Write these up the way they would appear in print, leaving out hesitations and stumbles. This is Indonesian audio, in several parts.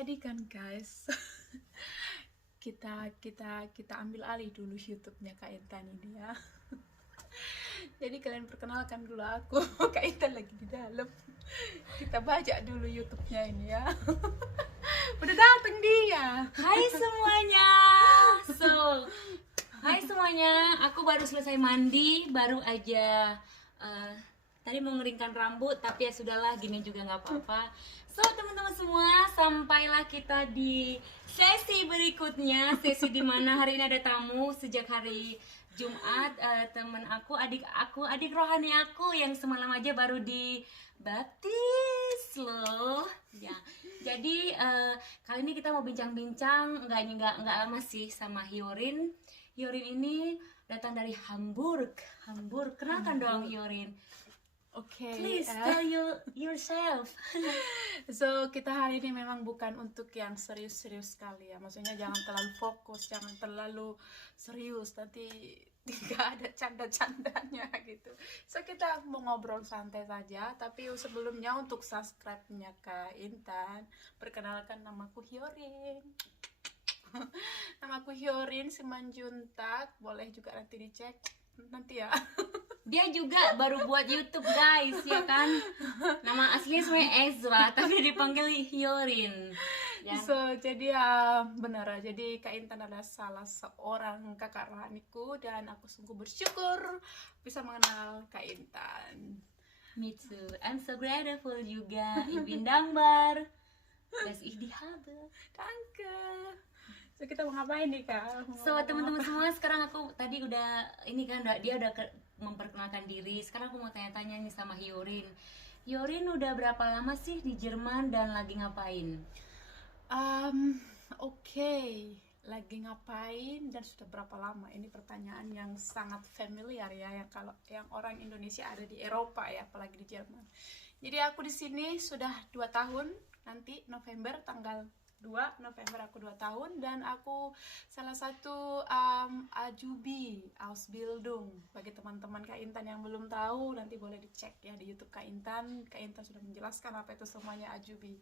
Jadi kan guys, kita ambil alih dulu YouTube-nya Kak Intan ini ya. Jadi kalian perkenalkan dulu aku, Kak Intan lagi di dalam. Kita bajak dulu YouTube-nya ini ya. Udah dateng dia. Hai semuanya. Hai semuanya. Aku baru selesai mandi, baru aja tadi mau ngeringkan rambut, tapi ya sudahlah, gini juga nggak apa-apa. So teman-teman semua, sampailah kita di sesi berikutnya, sesi dimana hari ini ada tamu sejak hari Jumat, teman aku, adik rohani aku yang semalam aja baru dibaptis loh. Ya, jadi kali ini kita mau bincang-bincang, nggak lama sih sama Hyorin. Hyorin ini datang dari Hamburg. Kenalkan dong Hyorin. Oke. Please tell yourself. So kita hari ini memang bukan untuk yang serius-serius sekali ya. Maksudnya jangan terlalu fokus, jangan terlalu serius. Nanti tidak ada canda-candanya gitu. So kita mau ngobrol santai saja. Tapi sebelumnya untuk subscribe-nya Kak Intan, perkenalkan namaku Hyorin. Namaku Hyorin Simanjuntak. Boleh juga nanti dicek nanti ya. Dia juga baru buat YouTube guys, ya kan? Nama aslinya sebenarnya Ezra, tapi dipanggil Hyorin. Ya. So jadi benar, jadi Kak Intan adalah salah seorang kakak rohaniku dan aku sungguh bersyukur bisa mengenal Kak Intan. Me too. I'm so grateful juga. Ich bin dankbar, dass ich dich habe. Danke. So kita mau ngapain nih Kak? So teman-teman semua, sekarang aku tadi udah ini kan dia udah memperkenalkan diri. Sekarang aku mau tanya-tanya nih sama Hyorin. Hyorin udah berapa lama sih di Jerman dan lagi ngapain? Oke. Lagi ngapain dan sudah berapa lama? Ini pertanyaan yang sangat familiar ya, yang kalau yang orang Indonesia ada di Eropa ya, apalagi di Jerman. Jadi aku di sini sudah 2 tahun, nanti November tanggal 2 November aku 2 tahun, dan aku salah satu Ajubi Ausbildung. Bagi teman-teman Kak Intan yang belum tahu, nanti boleh dicek ya di YouTube Kak Intan. Kak Intan sudah menjelaskan apa itu semuanya Ajubi.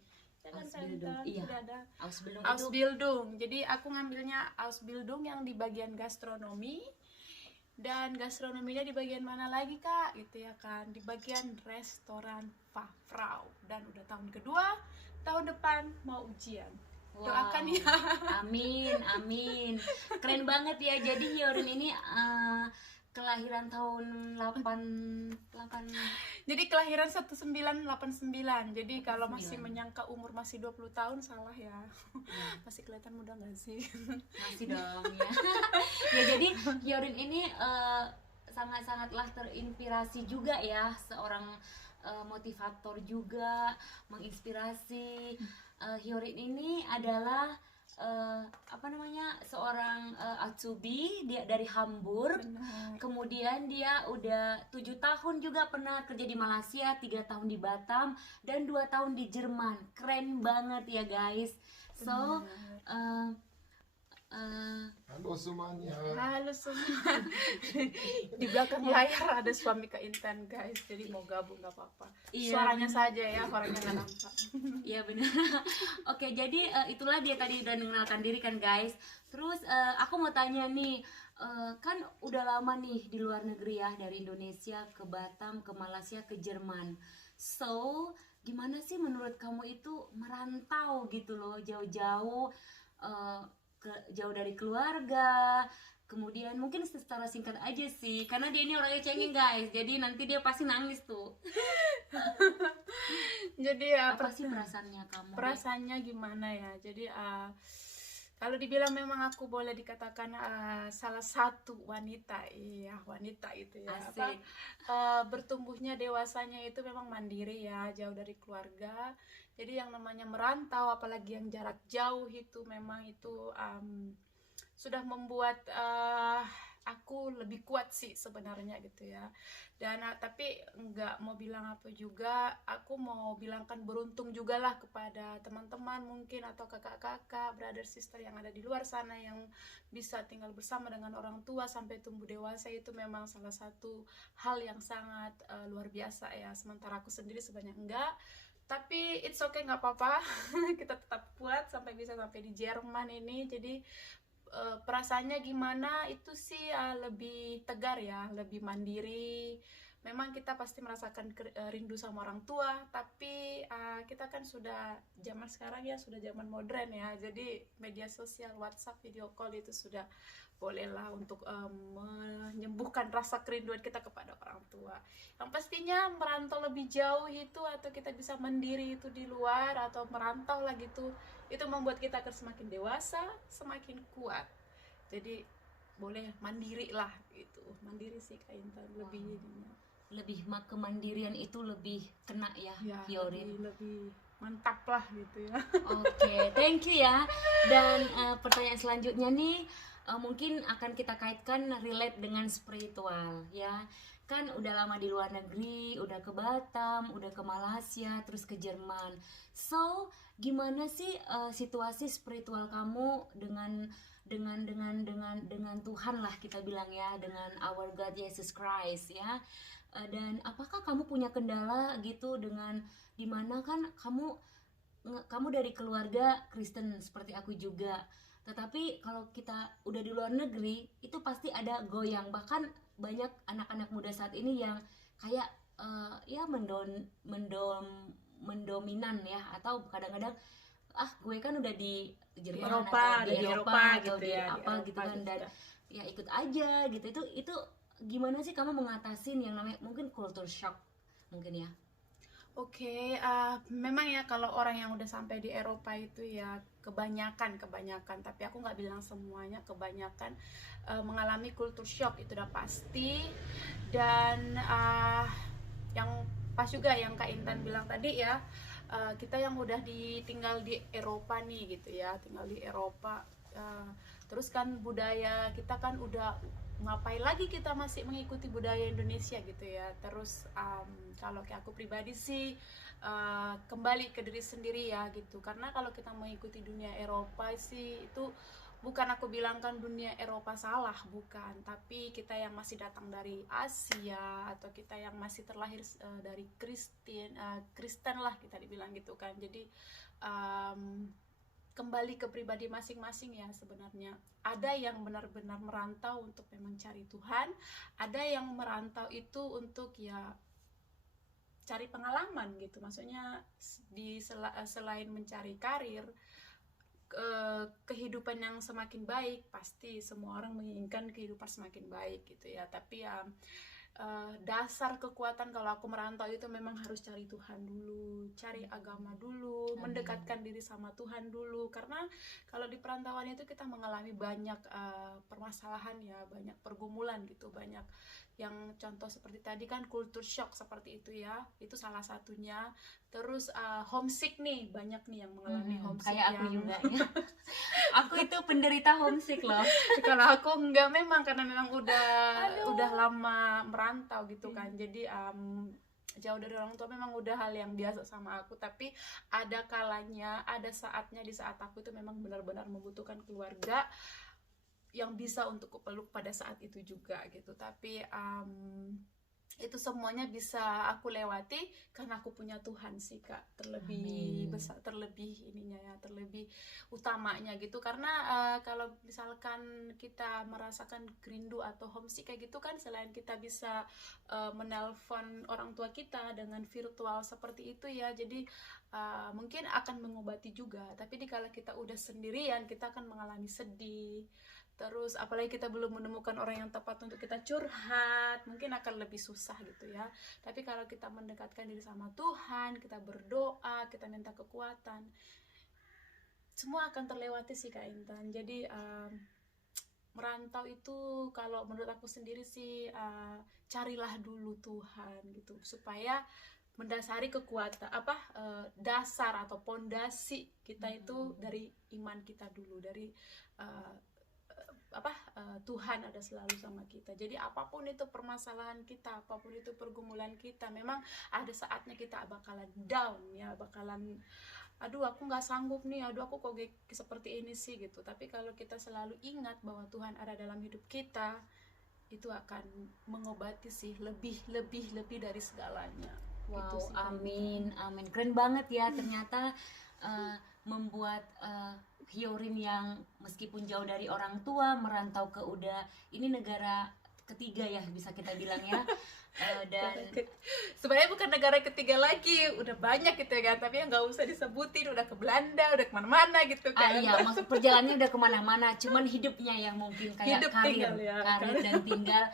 Ausbildung, iya. Sudah ada Ausbildung, Ausbildung. Jadi aku ngambilnya Ausbildung yang di bagian gastronomi. Dan gastronominya di bagian mana lagi Kak? Gitu ya kan, di bagian restoran Fachfrau. Dan udah tahun kedua, tahun depan mau ujian. Wow. Doakan ya. Amin. Keren banget ya. Jadi Hyorin ini kelahiran tahun 88. Jadi kelahiran 1989. Jadi kalau masih menyangka umur masih 20 tahun salah ya. Masih kelihatan muda gak sih? Masih dong ya. Ya jadi Hyorin ini sangat-sangatlah terinspirasi juga ya, seorang motivator juga, menginspirasi. Hyorin ini adalah seorang Azubi, dia dari Hamburg. Benar. Kemudian dia udah 7 tahun juga pernah kerja di Malaysia, 3 tahun di Batam, dan 2 tahun di Jerman. Keren banget ya guys. So Halo semuanya. Halo semua. Di belakang layar ada suami Kak Intan guys. Jadi mau gabung gak apa-apa. Iya. Suaranya saja ya, orangnya nggak nampak. Iya benar. Oke, jadi itulah dia tadi udah mengenalkan diri kan guys. Terus aku mau tanya nih, kan udah lama nih di luar negeri ya, dari Indonesia ke Batam, ke Malaysia, ke Jerman. So gimana sih menurut kamu itu merantau gitu loh, jauh-jauh, jauh dari keluarga? Kemudian mungkin secara singkat aja sih, karena dia ini orangnya cengeng guys, jadi nanti dia pasti nangis tuh. Jadi Apa sih perasaannya kamu? perasaannya gimana ya? Jadi kalau dibilang memang aku boleh dikatakan salah satu wanita, iya wanita itu ya. Asik. Bertumbuhnya dewasanya itu memang mandiri ya, jauh dari keluarga. Jadi yang namanya merantau, apalagi yang jarak jauh itu memang itu sudah membuat aku lebih kuat sih sebenarnya gitu ya. Dan tapi nggak mau bilang apa juga, aku mau bilangkan beruntung juga lah kepada teman-teman mungkin atau kakak-kakak, brother sister yang ada di luar sana yang bisa tinggal bersama dengan orang tua sampai tumbuh dewasa. Itu memang salah satu hal yang sangat luar biasa ya. Sementara aku sendiri sebenarnya enggak. tapi it's okay, nggak apa-apa. Kita tetap kuat sampai bisa sampai di Jerman ini. Jadi perasaannya gimana itu sih lebih tegar ya, lebih mandiri. Memang kita pasti merasakan rindu sama orang tua, tapi kita kan sudah zaman sekarang ya, sudah zaman modern ya. Jadi media sosial, WhatsApp, video call itu sudah bolehlah untuk menyembuhkan rasa kerinduan kita kepada orang tua. Yang pastinya merantau lebih jauh itu, atau kita bisa mandiri itu di luar atau merantau lah gitu, itu membuat kita akan semakin dewasa, semakin kuat. Jadi boleh mandiri lah gitu. Mandiri sih Kak Intan, lebih ininya. Lebih kemandirian itu lebih kena ya, Fiorin. Lebih mantap lah gitu ya. Oke, thank you ya. Dan pertanyaan selanjutnya nih mungkin akan kita kaitkan relate dengan spiritual ya. Kan udah lama di luar negeri, udah ke Batam, udah ke Malaysia, terus ke Jerman. So, gimana sih situasi spiritual kamu dengan Tuhan lah kita bilang ya, dengan our God Yesus Christ ya. Dan apakah kamu punya kendala gitu dengan dimana kan kamu dari keluarga Kristen seperti aku juga, tetapi kalau kita udah di luar negeri itu pasti ada goyang. Bahkan banyak anak-anak muda saat ini yang kayak ya mendominan ya, atau kadang-kadang gue kan udah di Jerman Eropa, atau di Eropa gitu atau di ya, apa di gitu Eropa kan, gitu dan ya. ya ikut aja gitu. Itu gimana sih kamu mengatasin yang namanya mungkin culture shock mungkin ya? Oke, memang ya kalau orang yang udah sampai di Eropa itu ya kebanyakan, tapi aku nggak bilang semuanya, kebanyakan mengalami culture shock, itu udah pasti. Dan yang pas juga yang Kak Intan bilang tadi ya, kita yang udah tinggal di Eropa nih gitu ya, tinggal di Eropa, terus kan budaya kita kan udah, ngapain lagi kita masih mengikuti budaya Indonesia gitu ya. Terus kalau kayak aku pribadi sih kembali ke diri sendiri ya gitu, karena kalau kita mengikuti dunia Eropa sih itu bukan aku bilang kan dunia Eropa salah, bukan, tapi kita yang masih datang dari Asia atau kita yang masih terlahir dari Kristen lah kita dibilang gitu kan. Jadi kembali ke pribadi masing-masing ya sebenarnya. Ada yang benar-benar merantau untuk memang cari Tuhan, ada yang merantau itu untuk ya cari pengalaman gitu. Maksudnya selain mencari karir, kehidupan yang semakin baik, pasti semua orang menginginkan kehidupan semakin baik gitu ya. Tapi ya dasar kekuatan kalau aku merantau itu memang harus cari Tuhan dulu, cari agama dulu, mendekatkan diri sama Tuhan dulu. Karena kalau di perantauan itu kita mengalami banyak permasalahan ya, banyak pergumulan gitu, banyak yang contoh seperti tadi kan culture shock seperti itu ya, itu salah satunya. Terus homesick nih, banyak nih yang mengalami homesick. Kayak aku juga ya. Aku itu penderita homesick loh. Kalau aku enggak, memang karena memang udah lama merantau gitu kan. Jadi jauh dari orang tua memang udah hal yang biasa sama aku. Tapi ada kalanya, ada saatnya di saat aku itu memang benar-benar membutuhkan keluarga yang bisa untuk kupeluk pada saat itu juga gitu. Tapi itu semuanya bisa aku lewati karena aku punya Tuhan sih Kak, terlebih besar, terlebih ininya ya, terlebih utamanya gitu. Karena kalau misalkan kita merasakan rindu atau homesick kayak gitu kan, selain kita bisa menelpon orang tua kita dengan virtual seperti itu ya, jadi mungkin akan mengobati juga. Tapi dikala kita udah sendirian, kita akan mengalami sedih. Terus apalagi kita belum menemukan orang yang tepat untuk kita curhat, mungkin akan lebih susah gitu ya. Tapi kalau kita mendekatkan diri sama Tuhan, kita berdoa, kita minta kekuatan, semua akan terlewati sih Kak Intan. Jadi merantau itu kalau menurut aku sendiri sih carilah dulu Tuhan gitu, supaya mendasari kekuatan dasar atau pondasi kita itu dari iman kita dulu, dari Tuhan ada selalu sama kita. Jadi apapun itu permasalahan kita, apapun itu pergumulan kita, memang ada saatnya kita bakalan down ya, bakalan aduh aku nggak sanggup nih, aduh aku kok seperti ini sih gitu. Tapi kalau kita selalu ingat bahwa Tuhan ada dalam hidup kita, itu akan mengobati sih lebih dari segalanya. Wow, Gitu sih, Kak. amin, amin. Keren banget ya ternyata membuat Hyorin yang meskipun jauh dari orang tua merantau ke ini negara ketiga ya bisa kita bilang ya. Dan Sebenarnya bukan negara ketiga lagi, udah banyak gitu ya kan, tapi yang nggak usah disebutin, udah ke Belanda, udah kemana-mana gitu kan. iya, maksud perjalanannya udah kemana-mana, cuman hidupnya yang mungkin kayak Hidup tinggal ya. karir dan tinggal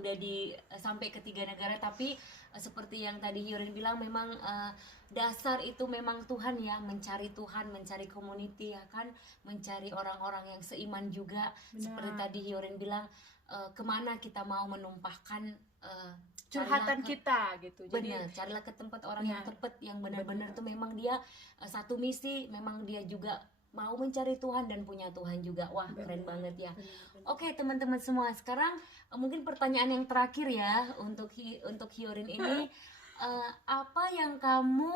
udah di sampai ke 3 negara. Tapi seperti yang tadi Hyorin bilang, memang dasar itu memang Tuhan ya, mencari Tuhan, mencari community ya kan, mencari orang-orang yang seiman juga. Benar. Seperti tadi Hyorin bilang, kemana kita mau menumpahkan Curhatan carilah ke- kita gitu. Jadi Benar, carilah ke tempat orang Ya. yang tepat, yang benar-benar Benar. tuh memang dia satu misi, memang dia juga mau mencari Tuhan dan punya Tuhan juga. Wah, keren banget ya. benar-benar. Oke, teman-teman semua, sekarang mungkin pertanyaan yang terakhir ya untuk Hyorin ini, apa yang kamu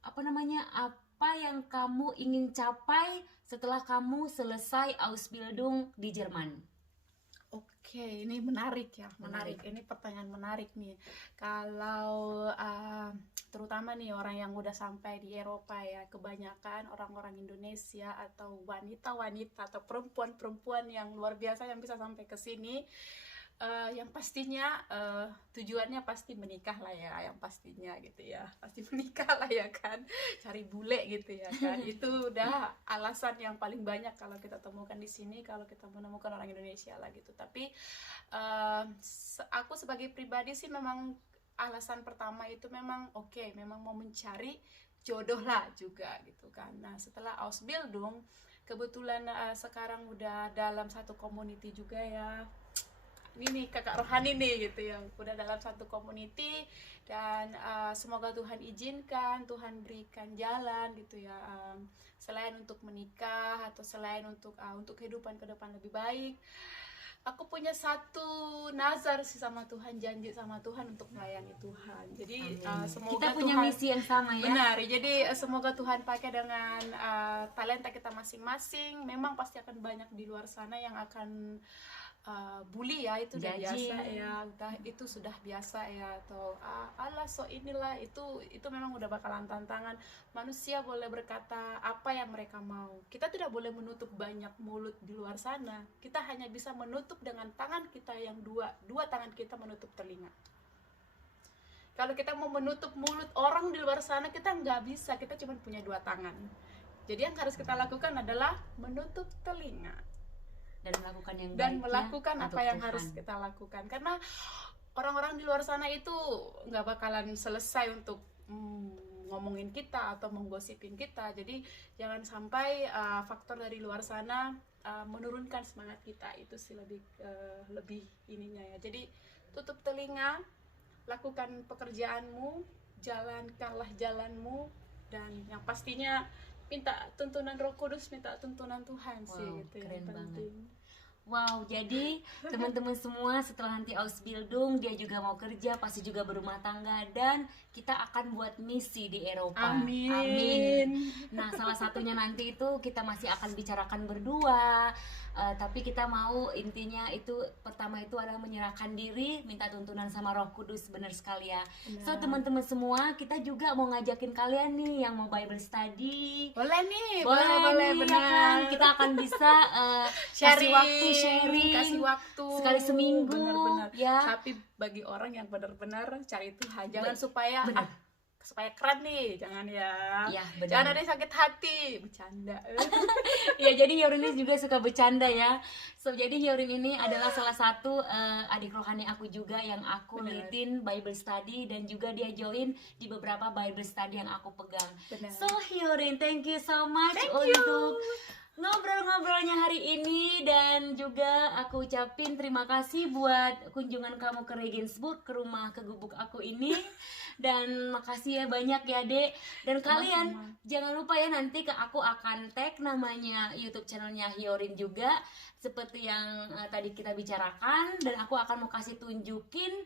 apa yang kamu ingin capai setelah kamu selesai Ausbildung di Jerman? Oke, ini menarik ya, menarik. Ini pertanyaan menarik nih. Kalau terutama nih orang yang udah sampai di Eropa ya, kebanyakan orang-orang Indonesia atau wanita-wanita atau perempuan-perempuan yang luar biasa yang bisa sampai ke sini, yang pastinya tujuannya pasti menikah lah ya, yang pastinya gitu ya, pasti menikah lah ya kan, cari bule gitu ya kan. Itu udah alasan yang paling banyak kalau kita temukan di sini, kalau kita menemukan orang Indonesia lah gitu. Tapi aku sebagai pribadi sih memang alasan pertama itu memang memang mau mencari jodoh lah juga gitu kan. Nah setelah Ausbildung kebetulan sekarang udah dalam satu community juga ya, ini nih kakak rohani nih gitu ya, udah dalam satu community, dan semoga Tuhan izinkan, Tuhan berikan jalan gitu ya, selain untuk menikah atau selain untuk kehidupan ke depan lebih baik. Aku punya satu nazar sih sama Tuhan, janji sama Tuhan untuk melayani Tuhan. Jadi semoga Kita punya Tuhan, misi yang sama ya. benar, jadi semoga Tuhan pakai dengan talenta kita masing-masing. Memang pasti akan banyak di luar sana yang akan bully ya, itu udah Judging. biasa ya, itu sudah biasa ya, atau alah so inilah, itu memang udah bakalan tantangan. Manusia boleh berkata apa yang mereka mau, kita tidak boleh menutup banyak mulut di luar sana, kita hanya bisa menutup dengan tangan kita yang dua tangan kita menutup telinga. Kalau kita mau menutup mulut orang di luar sana, kita nggak bisa, kita cuma punya 2 tangan. Jadi yang harus kita lakukan adalah menutup telinga Dan melakukan yang dan baik melakukan ya, apa untuk yang Tuhan. harus kita lakukan, karena orang-orang di luar sana itu nggak bakalan selesai untuk ngomongin kita atau menggosipin kita. Jadi jangan sampai faktor dari luar sana menurunkan semangat kita, itu sih lebih ininya ya. Jadi tutup telinga, lakukan pekerjaanmu, jalankanlah jalanmu, dan yang pastinya minta tuntunan Roh Kudus, minta tuntunan Tuhan sih, Wow, gitu keren yang penting. Wow, jadi teman-teman semua setelah nanti Ausbildung dia juga mau kerja, pasti juga berumah tangga, dan kita akan buat misi di Eropa. Amin. Amin. Nah, salah satunya nanti itu kita masih akan bicarakan berdua. Tapi kita mau intinya itu pertama itu adalah menyerahkan diri, minta tuntunan sama Roh Kudus, benar sekali ya. So teman-teman semua, kita juga mau ngajakin kalian nih yang mau Bible study. Boleh nih, Boleh nih, benar. ya kan? Kita akan bisa kasih waktu sharing, kasih waktu sekali seminggu, benar-benar. ya. Tapi bagi orang yang benar-benar cari Tuhan, jangan supaya benar. supaya keren nih, jangan ya. Ya, benar. Jangan ada yang sakit hati, bercanda. Ya, jadi Hyorin ini juga suka bercanda ya. So jadi Hyorin ini adalah salah satu adik rohani aku juga yang aku Benar. leadin Bible study, dan juga dia join di beberapa Bible study yang aku pegang. Benar. So Hyorin, thank you so much Thank untuk ngobrol-ngobrolnya hari ini, dan juga aku ucapin terima kasih buat kunjungan kamu ke Regensburg, ke rumah, ke gubuk aku ini. Dan makasih ya banyak ya Dek. Dan kalian jangan lupa ya, nanti aku akan tag namanya YouTube channelnya Hyorin juga, seperti yang tadi kita bicarakan. Dan aku akan mau kasih tunjukin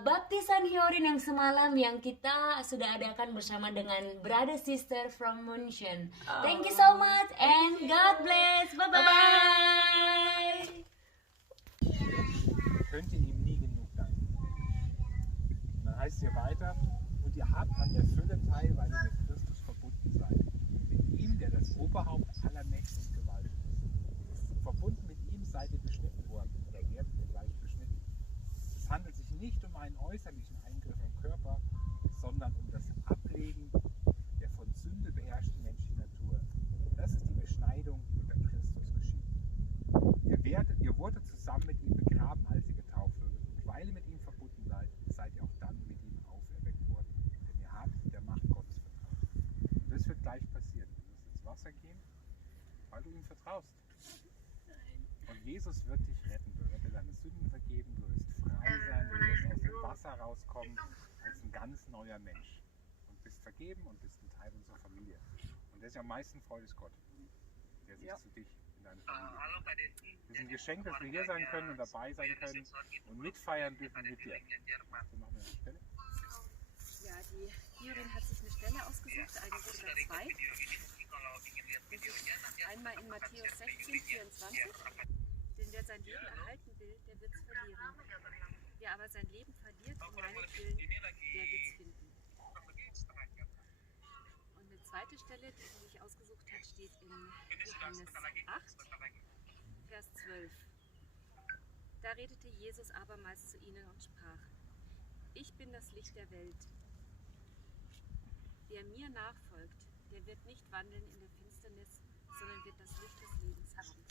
baptisan Hyorin yang semalam yang kita sudah adakan bersama dengan brother sister from München. Thank you so much and God bless. Bye bye. Könnte ihm nie genug danken. heißt hier weiter, und ihr habt an der Fülle teil, weil ihr mit Christus verbunden seid. Mit ihm, der das Oberhaupt aller Mächte und Gewalt ist. Verbunden mit ihm seid ihr beschnitten worden, oder werdet ihr gleich beschnitten. Es handelt sich nicht um einen äußerlichen Eingriff am Körper, sondern um das Ablegen der von Sünde beherrschten menschlichen Natur. Das ist die Beschneidung, die bei Christus geschieht. Ihr wurdet zusammen mit ihm begraben, als ihr getauft würdet, und weil ihr mit ihm verbunden seid, seid ihr auch dann mit ihm auferweckt worden. Denn ihr habt der Macht Gottes vertraut. Und das wird gleich passieren. Du wirst ins Wasser gehen, weil du ihm vertraust. Und Jesus wird dich retten. Du wird dir deine Sünden vergeben, du wirst frei sein, du wirst aus dem Wasser rauskommen als ein ganz neuer Mensch. Und bist vergeben und bist ein Teil unserer Familie. Und der sich am meisten freut, ist Gott, der sich zu dich in deine Familie. Es ist ein Geschenk, dass wir hier sein können und dabei sein können und mitfeiern dürfen mit dir. Machst du noch eine Stelle? Ja, die Hiorin hat sich eine Stelle ausgesucht, eigentlich sogar zwei. Das ist einmal in Matthäus 16, 24. Denn wer sein Leben erhalten will, der wird es verlieren. Wer aber sein Leben verliert um meinetwillen, der wird es finden. Und eine zweite Stelle, die sie sich ausgesucht hat, steht in Johannes 8, Vers 12. Da redete Jesus abermals zu ihnen und sprach: Ich bin das Licht der Welt. Wer mir nachfolgt, der wird nicht wandeln in der Finsternis, sondern wird das Licht des Lebens haben.